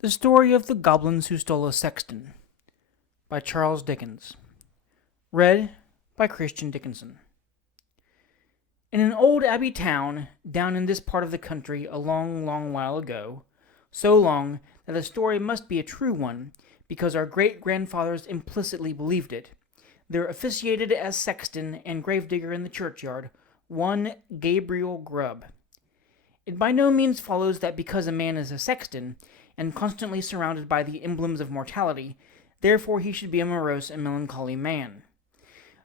The Story of the Goblins Who Stole a Sexton by Charles Dickens. Read by Christian Dickinson. In an old abbey town down in this part of the country a long, long while ago, so long that the story must be a true one, because our great-grandfathers implicitly believed it, there officiated as sexton and gravedigger in the churchyard one Gabriel Grubb. It by no means follows that because a man is a sexton, and constantly surrounded by the emblems of mortality, therefore he should be a morose and melancholy man.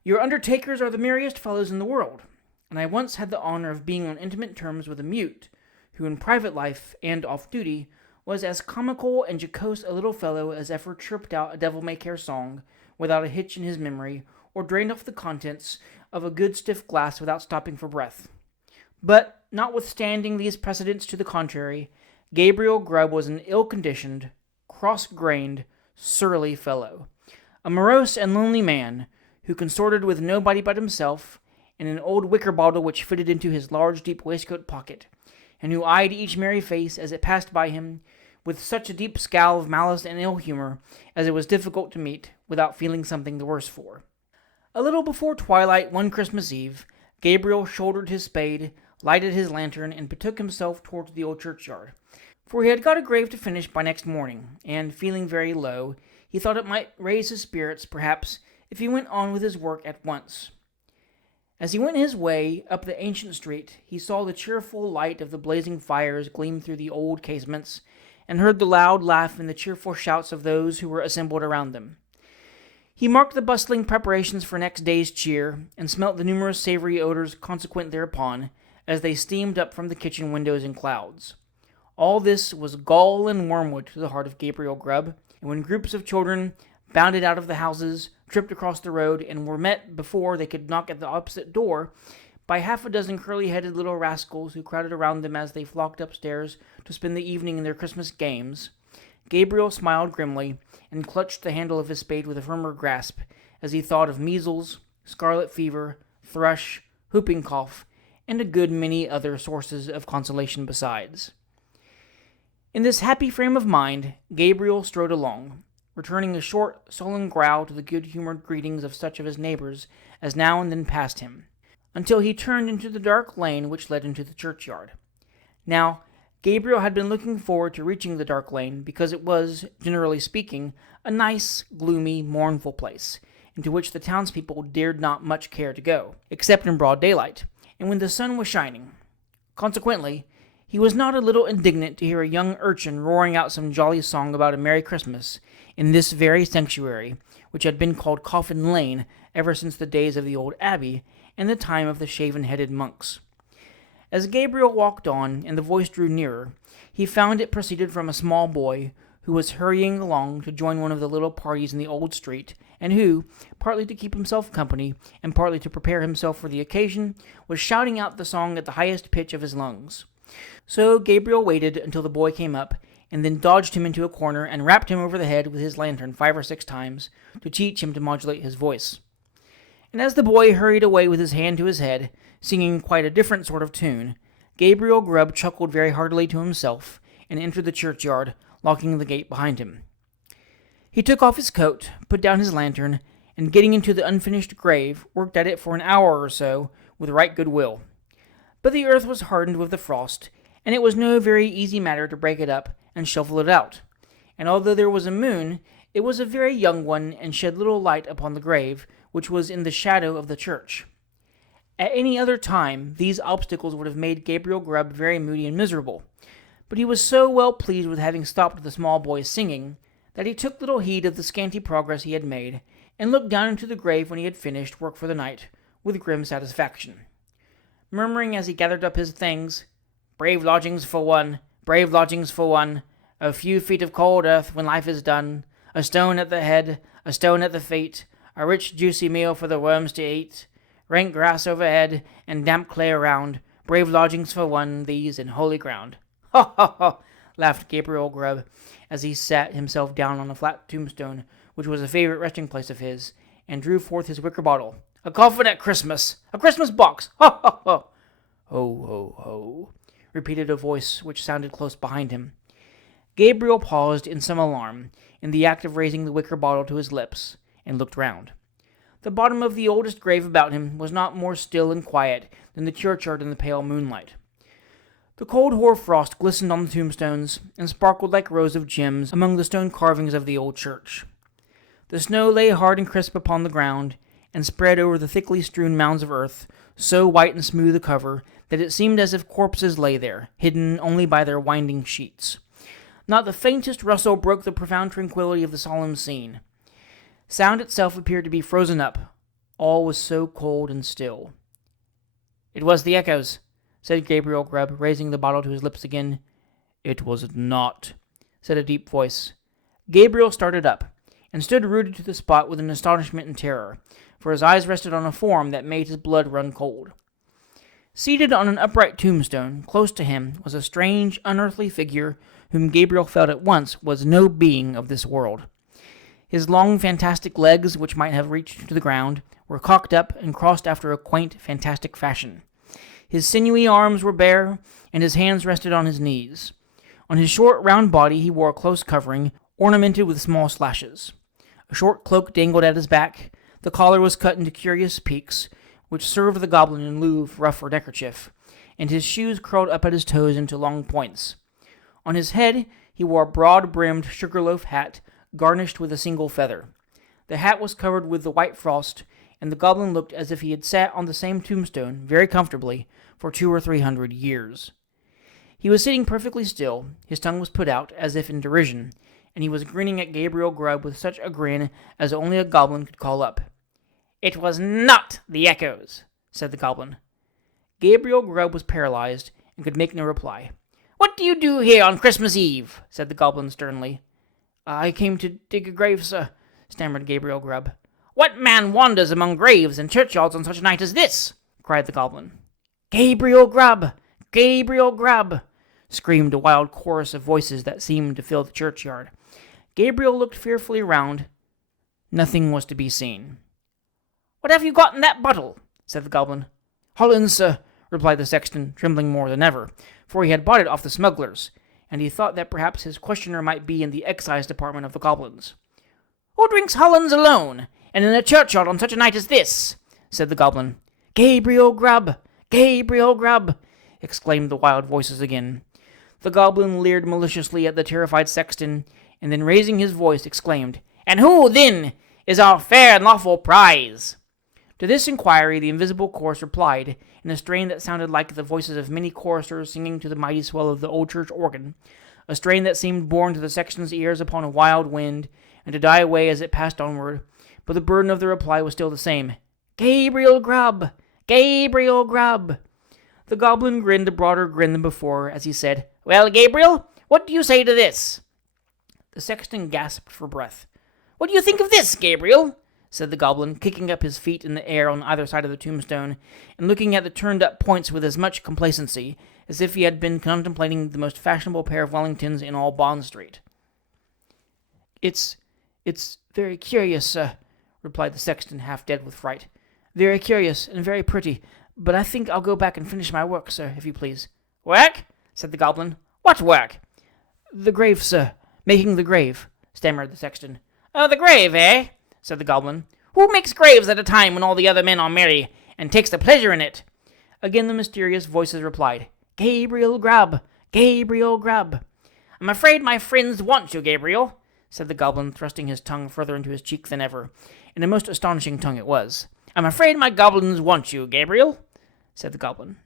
Your undertakers are the merriest fellows in the world, and I once had the honor of being on intimate terms with a mute, who in private life and off duty was as comical and jocose a little fellow as ever chirped out a devil-may-care song without a hitch in his memory, or drained off the contents of a good stiff glass without stopping for breath. But, notwithstanding these precedents to the contrary, Gabriel Grubb was an ill-conditioned, cross-grained, surly fellow, a morose and lonely man, who consorted with nobody but himself, in an old wicker bottle which fitted into his large deep waistcoat pocket, and who eyed each merry face as it passed by him with such a deep scowl of malice and ill-humor as it was difficult to meet without feeling something the worse for. A little before twilight one Christmas Eve, Gabriel shouldered his spade, lighted his lantern, and betook himself towards the old churchyard, for he had got a grave to finish by next morning, and, feeling very low, he thought it might raise his spirits, perhaps, if he went on with his work at once. As he went his way up the ancient street, he saw the cheerful light of the blazing fires gleam through the old casements, and heard the loud laugh and the cheerful shouts of those who were assembled around them. He marked the bustling preparations for next day's cheer, and smelt the numerous savory odors consequent thereupon, as they steamed up from the kitchen windows in clouds. All this was gall and wormwood to the heart of Gabriel Grubb, and when groups of children bounded out of the houses, tripped across the road, and were met before they could knock at the opposite door by half a dozen curly-headed little rascals who crowded around them as they flocked upstairs to spend the evening in their Christmas games, Gabriel smiled grimly and clutched the handle of his spade with a firmer grasp as he thought of measles, scarlet fever, thrush, whooping cough, and a good many other sources of consolation besides. In this happy frame of mind, Gabriel strode along, returning a short, sullen growl to the good-humored greetings of such of his neighbors as now and then passed him, until he turned into the dark lane which led into the churchyard. Now, Gabriel had been looking forward to reaching the dark lane because it was, generally speaking, a nice, gloomy, mournful place, into which the townspeople dared not much care to go, except in broad daylight, and when the sun was shining. Consequently, he was not a little indignant to hear a young urchin roaring out some jolly song about a Merry Christmas in this very sanctuary, which had been called Coffin Lane ever since the days of the old abbey and the time of the shaven-headed monks. As Gabriel walked on, and the voice drew nearer, he found it proceeded from a small boy who was hurrying along to join one of the little parties in the old street, and who, partly to keep himself company, and partly to prepare himself for the occasion, was shouting out the song at the highest pitch of his lungs. So Gabriel waited until the boy came up, and then dodged him into a corner and rapped him over the head with his lantern 5 or 6 times to teach him to modulate his voice. And as the boy hurried away with his hand to his head, singing quite a different sort of tune, Gabriel Grubb chuckled very heartily to himself and entered the churchyard, locking the gate behind him. He took off his coat, put down his lantern, and getting into the unfinished grave, worked at it for an hour or so with right good will. But the earth was hardened with the frost, and it was no very easy matter to break it up and shovel it out, and although there was a moon, it was a very young one and shed little light upon the grave, which was in the shadow of the church. At any other time, these obstacles would have made Gabriel Grubb very moody and miserable, but he was so well pleased with having stopped the small boy's singing, that he took little heed of the scanty progress he had made, and looked down into the grave when he had finished work for the night, with grim satisfaction, murmuring as he gathered up his things, "Brave lodgings for one, brave lodgings for one, a few feet of cold earth when life is done, a stone at the head, a stone at the feet, a rich juicy meal for the worms to eat, rank grass overhead, and damp clay around, brave lodgings for one, these in holy ground." "Ha, ha, ha!" laughed Gabriel Grubb, as he sat himself down on a flat tombstone, which was a favorite resting place of his, and drew forth his wicker bottle. "A coffin at Christmas! A Christmas box! Ha, ha, ha!" "Ho, ho, ho!" repeated a voice which sounded close behind him. Gabriel paused in some alarm, in the act of raising the wicker bottle to his lips, and looked round. The bottom of the oldest grave about him was not more still and quiet than the churchyard in the pale moonlight. The cold hoar frost glistened on the tombstones, and sparkled like rows of gems among the stone carvings of the old church. The snow lay hard and crisp upon the ground, and spread over the thickly strewn mounds of earth, so white and smooth a cover that it seemed as if corpses lay there, hidden only by their winding sheets. Not the faintest rustle broke the profound tranquillity of the solemn scene. Sound itself appeared to be frozen up. All was so cold and still. "It was the echoes," said Gabriel Grubb, raising the bottle to his lips again. "It was not," said a deep voice. Gabriel started up, and stood rooted to the spot with an astonishment and terror, for his eyes rested on a form that made his blood run cold. Seated on an upright tombstone, close to him, was a strange, unearthly figure whom Gabriel felt at once was no being of this world. His long, fantastic legs, which might have reached to the ground, were cocked up and crossed after a quaint, fantastic fashion. His sinewy arms were bare, and his hands rested on his knees. On his short, round body he wore a close covering, ornamented with small slashes. A short cloak dangled at his back. The collar was cut into curious peaks, which served the goblin in lieu of ruff or neckerchief, and his shoes curled up at his toes into long points. On his head he wore a broad-brimmed sugar-loaf hat, garnished with a single feather. The hat was covered with the white frost, and the goblin looked as if he had sat on the same tombstone, very comfortably, for 200 or 300 years. He was sitting perfectly still, his tongue was put out, as if in derision, and he was grinning at Gabriel Grubb with such a grin as only a goblin could call up. "It was not the echoes," said the goblin. Gabriel Grubb was paralyzed, and could make no reply. "What do you do here on Christmas Eve?" said the goblin sternly. "I came to dig a grave, sir," stammered Gabriel Grubb. "What man wanders among graves and churchyards on such a night as this?" cried the goblin. "Gabriel Grubb! Gabriel Grubb!" screamed a wild chorus of voices that seemed to fill the churchyard. Gabriel looked fearfully round. Nothing was to be seen. "What have you got in that bottle?" said the goblin. "Hollands, sir," replied the sexton, trembling more than ever, for he had bought it off the smugglers, and he thought that perhaps his questioner might be in the excise department of the goblins. "Who drinks Hollands alone, and in a churchyard on such a night as this?" said the goblin. "Gabriel Grubb! Gabriel Grubb!" exclaimed the wild voices again. The goblin leered maliciously at the terrified sexton, and then raising his voice, exclaimed, "And who, then, is our fair and lawful prize?" To this inquiry the invisible chorus replied, in a strain that sounded like the voices of many choristers singing to the mighty swell of the old church organ, a strain that seemed borne to the sexton's ears upon a wild wind, and to die away as it passed onward, but the burden of the reply was still the same. "Gabriel Grubb! Gabriel Grubb!" The goblin grinned a broader grin than before, as he said, "Well, Gabriel, what do you say to this?" The sexton gasped for breath. "What do you think of this, Gabriel?" said the goblin, kicking up his feet in the air on either side of the tombstone, and looking at the turned-up points with as much complacency as if he had been contemplating the most fashionable pair of Wellingtons in all Bond Street. It's very curious, sir," replied the sexton, half dead with fright. "Very curious and very pretty, but I think I'll go back and finish my work, sir, if you please." "Work?" said the goblin. "What work?" "The grave, sir. Making the grave," stammered the sexton. "Oh, the grave, eh?" said the goblin. "Who makes graves at a time when all the other men are merry, and takes the pleasure in it?" Again the mysterious voices replied, "Gabriel Grubb! Gabriel Grubb!" "I'm afraid my friends want you, Gabriel," said the goblin, thrusting his tongue further into his cheek than ever, and a most astonishing tongue it was. "I'm afraid my goblins want you, Gabriel," said the goblin.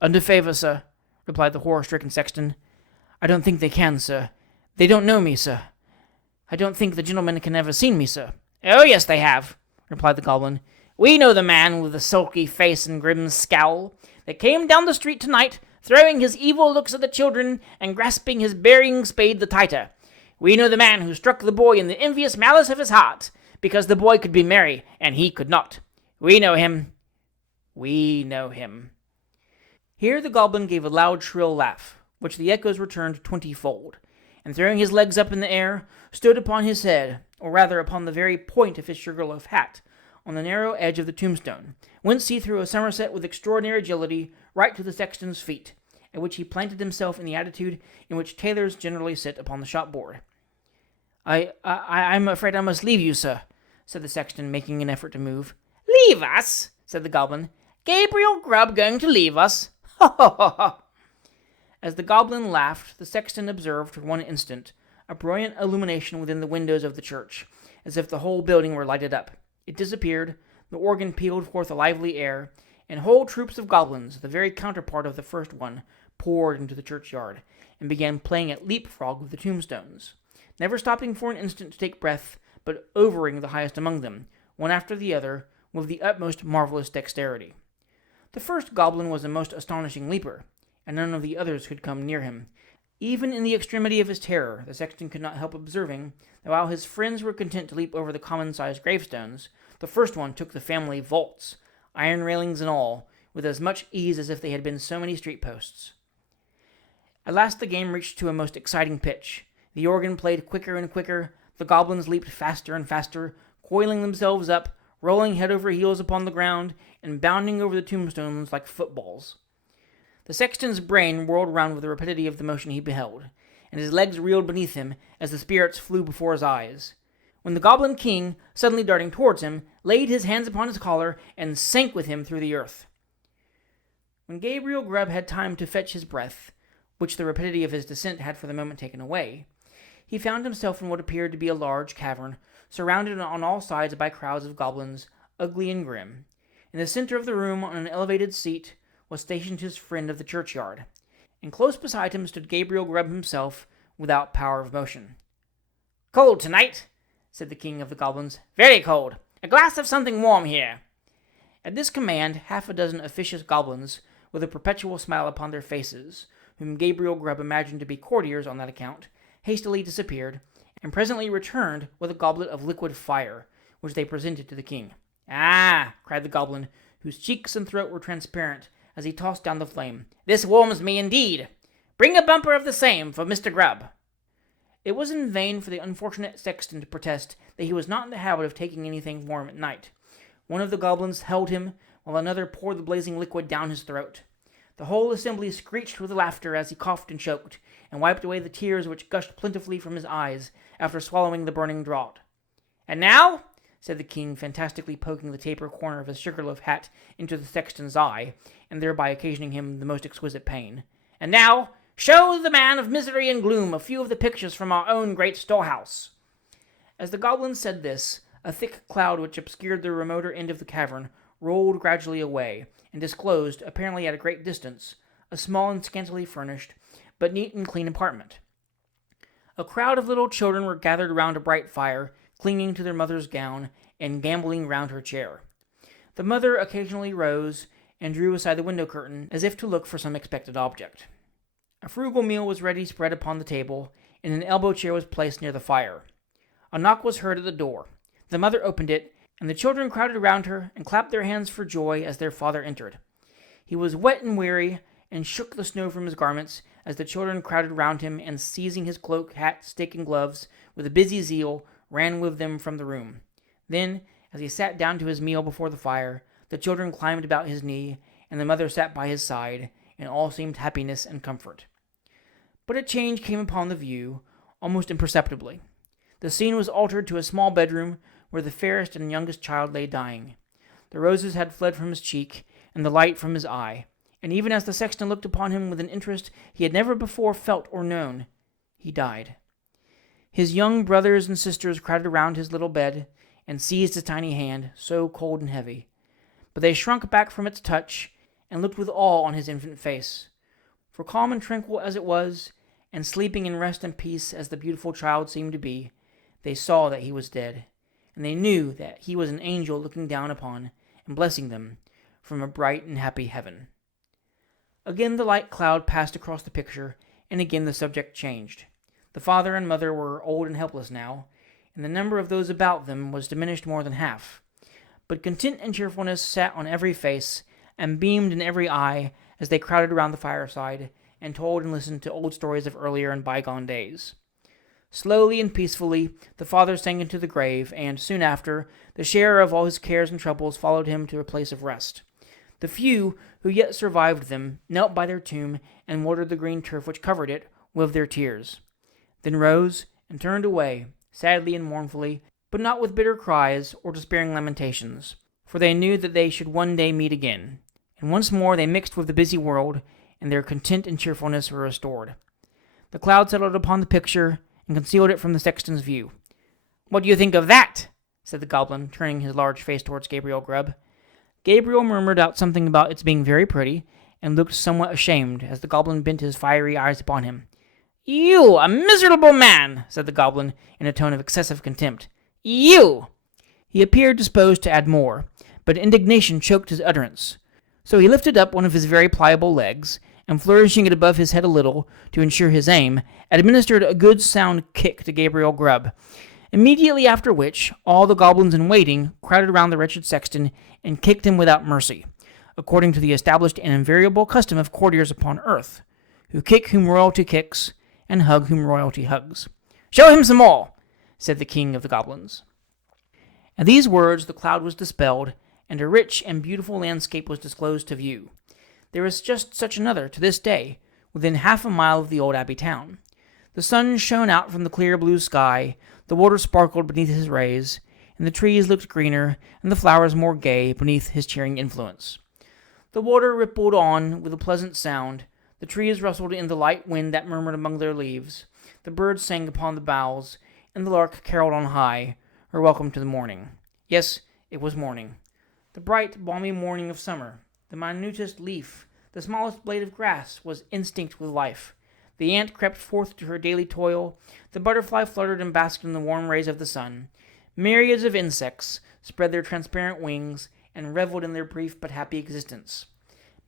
"Under favour, sir," replied the horror-stricken sexton. "I don't think they can, sir. They don't know me, sir. I don't think the gentlemen can ever seen me, sir." "Oh, yes, they have," replied the goblin. "We know the man with the sulky face and grim scowl that came down the street tonight, throwing his evil looks at the children and grasping his burying spade the tighter. We know the man who struck the boy in the envious malice of his heart, because the boy could be merry and he could not. We know him. We know him." Here the goblin gave a loud, shrill laugh, which the echoes returned 20-fold, and throwing his legs up in the air, stood upon his head, or rather upon the very point of his sugar-loaf hat, on the narrow edge of the tombstone, whence he threw a somerset with extraordinary agility right to the sexton's feet, at which he planted himself in the attitude in which tailors generally sit upon the shop-board. I'm afraid I must leave you, sir," said the sexton, making an effort to move. "Leave us?" said the goblin. "Gabriel Grubb going to leave us? Ha ha ha ha!" As the goblin laughed, the sexton observed for one instant a brilliant illumination within the windows of the church, as if the whole building were lighted up. It disappeared, the organ pealed forth a lively air, and whole troops of goblins, the very counterpart of the first one, poured into the churchyard, and began playing at leapfrog with the tombstones, never stopping for an instant to take breath, but overing the highest among them, one after the other, with the utmost marvelous dexterity. The first goblin was a most astonishing leaper, and none of the others could come near him. Even in the extremity of his terror, the sexton could not help observing that while his friends were content to leap over the common-sized gravestones, the first one took the family vaults, iron railings and all, with as much ease as if they had been so many street posts. At last the game reached to a most exciting pitch. The organ played quicker and quicker, the goblins leaped faster and faster, coiling themselves up, rolling head over heels upon the ground, and bounding over the tombstones like footballs. The sexton's brain whirled round with the rapidity of the motion he beheld, and his legs reeled beneath him as the spirits flew before his eyes, when the goblin king, suddenly darting towards him, laid his hands upon his collar and sank with him through the earth. When Gabriel Grubb had time to fetch his breath, which the rapidity of his descent had for the moment taken away, he found himself in what appeared to be a large cavern, surrounded on all sides by crowds of goblins, ugly and grim. In the center of the room, on an elevated seat, was stationed his friend of the churchyard, and close beside him stood Gabriel Grubb himself, without power of motion. "Cold tonight," said the king of the goblins. "Very cold. A glass of something warm here." At this command, half a dozen officious goblins, with a perpetual smile upon their faces, whom Gabriel Grubb imagined to be courtiers on that account, hastily disappeared, and presently returned with a goblet of liquid fire, which they presented to the king. "Ah!" cried the goblin, whose cheeks and throat were transparent, as he tossed down the flame. "This warms me indeed. Bring a bumper of the same for Mr. Grubb." It was in vain for the unfortunate sexton to protest that he was not in the habit of taking anything warm at night. One of the goblins held him, while another poured the blazing liquid down his throat. The whole assembly screeched with laughter as he coughed and choked, and wiped away the tears which gushed plentifully from his eyes after swallowing the burning draught. "And now," said the king, fantastically poking the taper corner of his sugar-loaf hat into the sexton's eye, and thereby occasioning him the most exquisite pain, "and now, show the man of misery and gloom a few of the pictures from our own great storehouse." As the goblin said this, a thick cloud which obscured the remoter end of the cavern rolled gradually away, and disclosed, apparently at a great distance, a small and scantily furnished, but neat and clean apartment. A crowd of little children were gathered round a bright fire, clinging to their mother's gown, and gambolling round her chair. The mother occasionally rose, and drew aside the window curtain, as if to look for some expected object. A frugal meal was ready spread upon the table, and an elbow chair was placed near the fire. A knock was heard at the door. The mother opened it, and the children crowded round her, and clapped their hands for joy as their father entered. He was wet and weary, and shook the snow from his garments, as the children crowded round him, and seizing his cloak, hat, stick, and gloves, with a busy zeal, ran with them from the room. Then, as he sat down to his meal before the fire, the children climbed about his knee, and the mother sat by his side, and all seemed happiness and comfort. But a change came upon the view, almost imperceptibly. The scene was altered to a small bedroom, where the fairest and youngest child lay dying. The roses had fled from his cheek, and the light from his eye, and even as the sexton looked upon him with an interest he had never before felt or known, he died. His young brothers and sisters crowded around his little bed, and seized his tiny hand, so cold and heavy. But they shrunk back from its touch, and looked with awe on his infant face. For calm and tranquil as it was, and sleeping in rest and peace as the beautiful child seemed to be, they saw that he was dead, and they knew that he was an angel looking down upon and blessing them from a bright and happy heaven. Again the light cloud passed across the picture, and again the subject changed. The father and mother were old and helpless now, and the number of those about them was diminished more than half. But content and cheerfulness sat on every face, and beamed in every eye, as they crowded around the fireside, and told and listened to old stories of earlier and bygone days. Slowly and peacefully the father sank into the grave, and, soon after, the sharer of all his cares and troubles followed him to a place of rest. The few who yet survived them knelt by their tomb and watered the green turf which covered it with their tears, then rose and turned away, sadly and mournfully, but not with bitter cries or despairing lamentations, for they knew that they should one day meet again, and once more they mixed with the busy world, and their content and cheerfulness were restored. The cloud settled upon the picture and concealed it from the sexton's view. "What do you think of that?" said the goblin, turning his large face towards Gabriel Grubb. Gabriel murmured out something about its being very pretty, and looked somewhat ashamed as the goblin bent his fiery eyes upon him. "You, a miserable man!" said the goblin, in a tone of excessive contempt. "You!" He appeared disposed to add more, but indignation choked his utterance. So he lifted up one of his very pliable legs, and flourishing it above his head a little, to ensure his aim, administered a good sound kick to Gabriel Grubb, immediately after which all the goblins in waiting crowded round the wretched sexton and kicked him without mercy, according to the established and invariable custom of courtiers upon earth, who kick whom royalty kicks, and hug whom royalty hugs. "Show him some more," said the king of the goblins. At these words the cloud was dispelled, and a rich and beautiful landscape was disclosed to view. There is just such another, to this day, within half a mile of the old abbey town. The sun shone out from the clear blue sky, the water sparkled beneath his rays, and the trees looked greener, and the flowers more gay beneath his cheering influence. The water rippled on with a pleasant sound, the trees rustled in the light wind that murmured among their leaves, the birds sang upon the boughs, and the lark caroled on high, her welcome to the morning. Yes, it was morning. The bright, balmy morning of summer. The minutest leaf, the smallest blade of grass was instinct with life. The ant crept forth to her daily toil, the butterfly fluttered and basked in the warm rays of the sun. Myriads of insects spread their transparent wings and reveled in their brief but happy existence.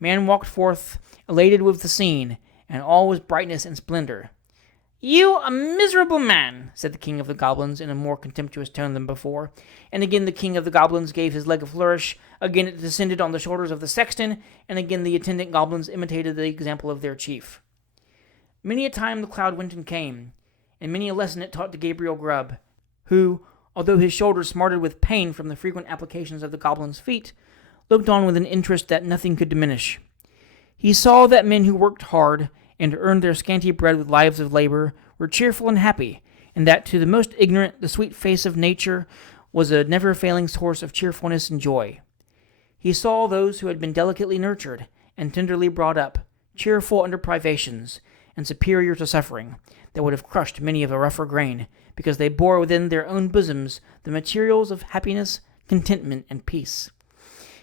Man walked forth, elated with the scene, and all was brightness and splendor. "You, a miserable man," said the king of the goblins in a more contemptuous tone than before, and again the king of the goblins gave his leg a flourish, again it descended on the shoulders of the sexton, and again the attendant goblins imitated the example of their chief. Many a time the cloud went and came, and many a lesson it taught to Gabriel Grubb, who, although his shoulders smarted with pain from the frequent applications of the goblin's feet, looked on with an interest that nothing could diminish. He saw that men who worked hard, and earned their scanty bread with lives of labor, were cheerful and happy, and that to the most ignorant the sweet face of nature was a never-failing source of cheerfulness and joy. He saw those who had been delicately nurtured and tenderly brought up, cheerful under privations, and superior to suffering, that would have crushed many of a rougher grain, because they bore within their own bosoms the materials of happiness, contentment, and peace.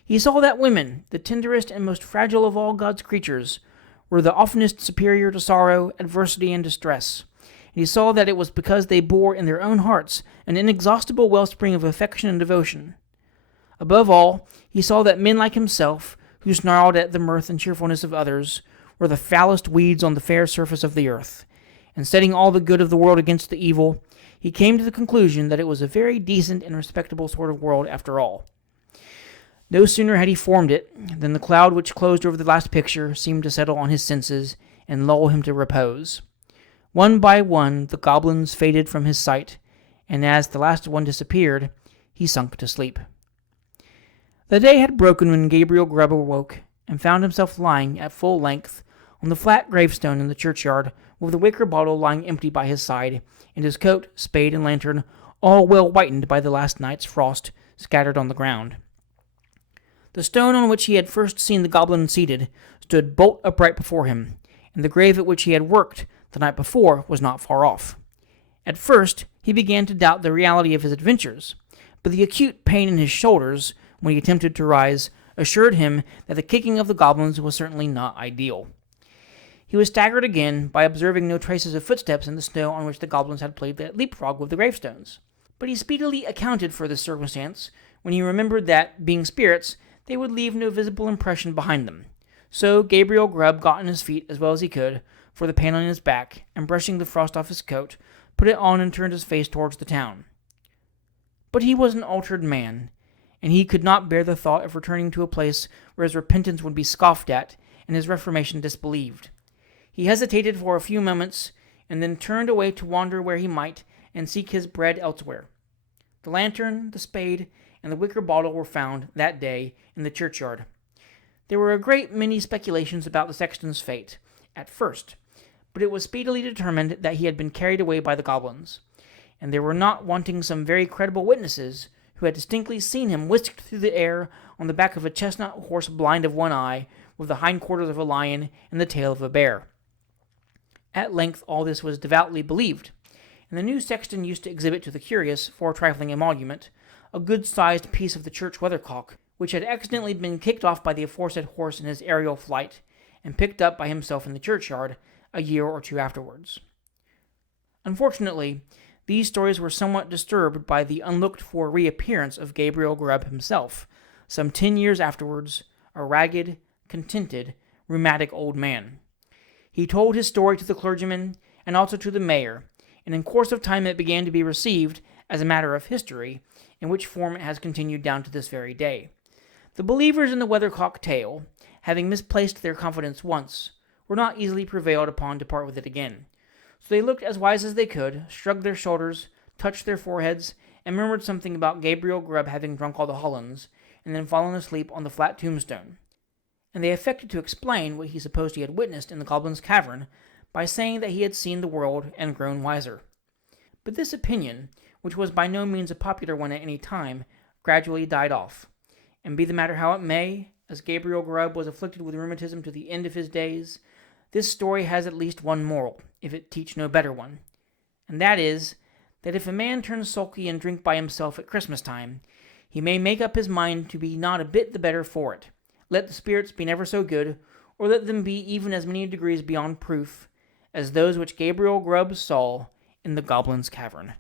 He saw that women, the tenderest and most fragile of all God's creatures, were the oftenest superior to sorrow, adversity, and distress. And he saw that it was because they bore in their own hearts an inexhaustible wellspring of affection and devotion. Above all, he saw that men like himself, who snarled at the mirth and cheerfulness of others, were the foulest weeds on the fair surface of the earth. And setting all the good of the world against the evil, he came to the conclusion that it was a very decent and respectable sort of world after all. No sooner had he formed it than the cloud which closed over the last picture seemed to settle on his senses and lull him to repose. One by one the goblins faded from his sight, and as the last one disappeared, he sunk to sleep. The day had broken when Gabriel Grubb awoke, and found himself lying at full length on the flat gravestone in the churchyard, with the wicker bottle lying empty by his side, and his coat, spade, and lantern all well whitened by the last night's frost scattered on the ground. The stone on which he had first seen the goblin seated stood bolt upright before him, and the grave at which he had worked the night before was not far off. At first he began to doubt the reality of his adventures, but the acute pain in his shoulders, when he attempted to rise, assured him that the kicking of the goblins was certainly not ideal. He was staggered again by observing no traces of footsteps in the snow on which the goblins had played the leapfrog with the gravestones. But he speedily accounted for this circumstance when he remembered that, being spirits, they would leave no visible impression behind them. So Gabriel Grubb got on his feet as well as he could, for the pain on his back, and brushing the frost off his coat, put it on and turned his face towards the town. But he was an altered man, and he could not bear the thought of returning to a place where his repentance would be scoffed at and his reformation disbelieved. He hesitated for a few moments, and then turned away to wander where he might and seek his bread elsewhere. The lantern, the spade, and the wicker bottle were found, that day, in the churchyard. There were a great many speculations about the sexton's fate, at first, but it was speedily determined that he had been carried away by the goblins, and there were not wanting some very credible witnesses who had distinctly seen him whisked through the air on the back of a chestnut horse blind of one eye, with the hindquarters of a lion and the tail of a bear. At length all this was devoutly believed, and the new sexton used to exhibit to the curious, for a trifling emolument, a good-sized piece of the church weathercock, which had accidentally been kicked off by the aforesaid horse in his aerial flight, and picked up by himself in the churchyard a year or two afterwards. Unfortunately, these stories were somewhat disturbed by the unlooked-for reappearance of Gabriel Grubb himself, some 10 years afterwards, a ragged, contented, rheumatic old man. He told his story to the clergyman, and also to the mayor, and in course of time it began to be received as a matter of history, in which form it has continued down to this very day. The believers in the weathercock tale, having misplaced their confidence once, were not easily prevailed upon to part with it again. So they looked as wise as they could, shrugged their shoulders, touched their foreheads, and murmured something about Gabriel Grubb having drunk all the Hollands, and then fallen asleep on the flat tombstone. And they affected to explain what he supposed he had witnessed in the Goblin's Cavern by saying that he had seen the world and grown wiser. But this opinion, which was by no means a popular one at any time, gradually died off. And be the matter how it may, as Gabriel Grubb was afflicted with rheumatism to the end of his days, this story has at least one moral, if it teach no better one, and that is, that if a man turns sulky and drink by himself at Christmas time, he may make up his mind to be not a bit the better for it, let the spirits be never so good, or let them be even as many degrees beyond proof, as those which Gabriel Grubb saw in the Goblin's Cavern.